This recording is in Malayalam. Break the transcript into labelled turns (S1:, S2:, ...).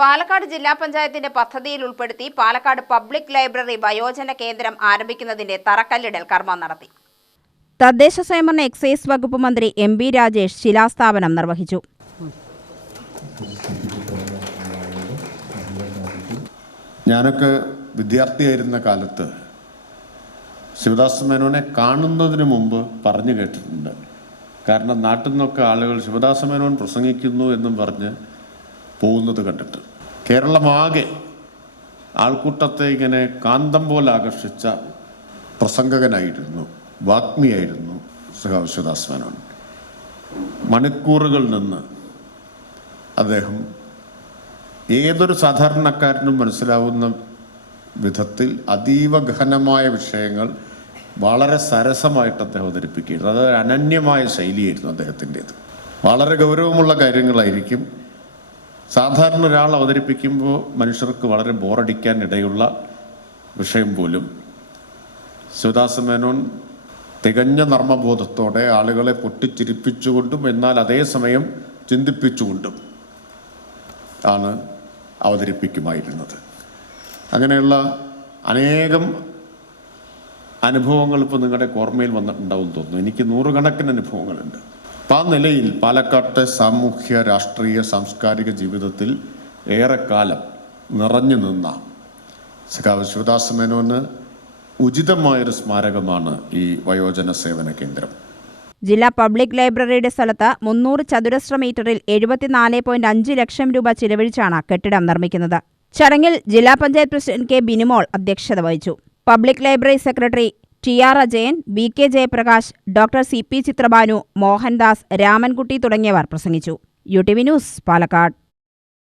S1: പാലക്കാട് ജില്ലാ പഞ്ചായത്തിന്റെ പദ്ധതിയിൽ ഉൾപ്പെടുത്തി പാലക്കാട് പബ്ലിക് ലൈബ്രറി വയോജന കേന്ദ്രം ആരംഭിക്കുന്നതിന്റെ തറക്കല്ലിടൽ കർമ്മം നടത്തി. തദ്ദേശ സ്വയംഭരണ എക്സൈസ് വകുപ്പ് മന്ത്രി എം ബി രാജേഷ് ശിലാസ്ഥാപനം നിർവഹിച്ചു.
S2: ഞാനൊക്കെ വിദ്യാർത്ഥിയായിരുന്ന കാലത്ത് ശിവദാസ് മേനോനെ കാണുന്നതിന് മുമ്പ് പറഞ്ഞു കേട്ടിട്ടുണ്ട്. കാരണം നാട്ടിൽ നിന്നൊക്കെ ആളുകൾ ശിവദാസ മേനോൻ പ്രസംഗിക്കുന്നു എന്നും പറഞ്ഞ് പോകുന്നത് കണ്ടിട്ട്. കേരളമാകെ ആൾക്കൂട്ടത്തെ ഇങ്ങനെ കാന്തം പോലെ ആകർഷിച്ച പ്രസംഗകനായിരുന്നു വാഗ്മിയായിരുന്നു സഖാവ് ശിവദാസ് മേനോൻ മണിക്കൂറുകൾ നിന്ന് അദ്ദേഹം ഏതൊരു സാധാരണക്കാരനും മനസ്സിലാവുന്ന വിധത്തിൽ അതീവ ഗഹനമായ വിഷയങ്ങൾ വളരെ സരസമായിട്ട് അദ്ദേഹം അവതരിപ്പിക്കുകയായിരുന്നു. അതൊരു അനന്യമായ ശൈലിയായിരുന്നു അദ്ദേഹത്തിന്റെത്. വളരെ ഗൗരവമുള്ള കാര്യങ്ങളായിരിക്കും സാധാരണ ഒരാൾ അവതരിപ്പിക്കുമ്പോൾ മനുഷ്യർക്ക് വളരെ ബോറടിക്കാൻ ഇടയുള്ള വിഷയം പോലും. ശിവദാസ മേനോൻ തികഞ്ഞ നർമ്മബോധത്തോടെ ആളുകളെ പൊട്ടിച്ചിരിപ്പിച്ചുകൊണ്ടും എന്നാൽ അതേസമയം ചിന്തിപ്പിച്ചുകൊണ്ടും ആണ് അവതരിപ്പിക്കുമായിരുന്നത്. അങ്ങനെയുള്ള അനേകം അനുഭവങ്ങൾ ഇപ്പോൾ നിങ്ങളുടെ ഓർമ്മയിൽ വന്നിട്ടുണ്ടാവും തോന്നുന്നു. എനിക്ക് നൂറുകണക്കിന് അനുഭവങ്ങളുണ്ട്. ആ നിലയിൽ പാലക്കാട്ടെ സാമൂഹ്യ രാഷ്ട്രീയ സാംസ്കാരിക ജീവിതത്തിൽ ഏറെക്കാലം നിറഞ്ഞു നിന്ന സഖാവ് ശിവദാസ മേനോന് ഉചിതമായൊരു സ്മാരകമാണ് ഈ വയോജന സേവന കേന്ദ്രം.
S1: ജില്ലാ പബ്ലിക് ലൈബ്രറിയുടെ സ്ഥലത്ത് മുന്നൂറ് ചതുരശ്ര മീറ്ററിൽ എഴുപത്തിനാല് പോയിന്റ് അഞ്ച് ലക്ഷം രൂപ ചിലവഴിച്ചാണ് കെട്ടിടം നിർമ്മിക്കുന്നത്. ചടങ്ങിൽ ജില്ലാ പഞ്ചായത്ത് പ്രസിഡന്റ് കെ ബിനിമോൾ അധ്യക്ഷത വഹിച്ചു. Public library secretary T R Ajayan B K Jayaprakash doctor C P Chitrabhanu Mohandas Ramankutty തുടങ്ങിയവർ പ്രസംഗിച്ചു. U T V news Palakkad.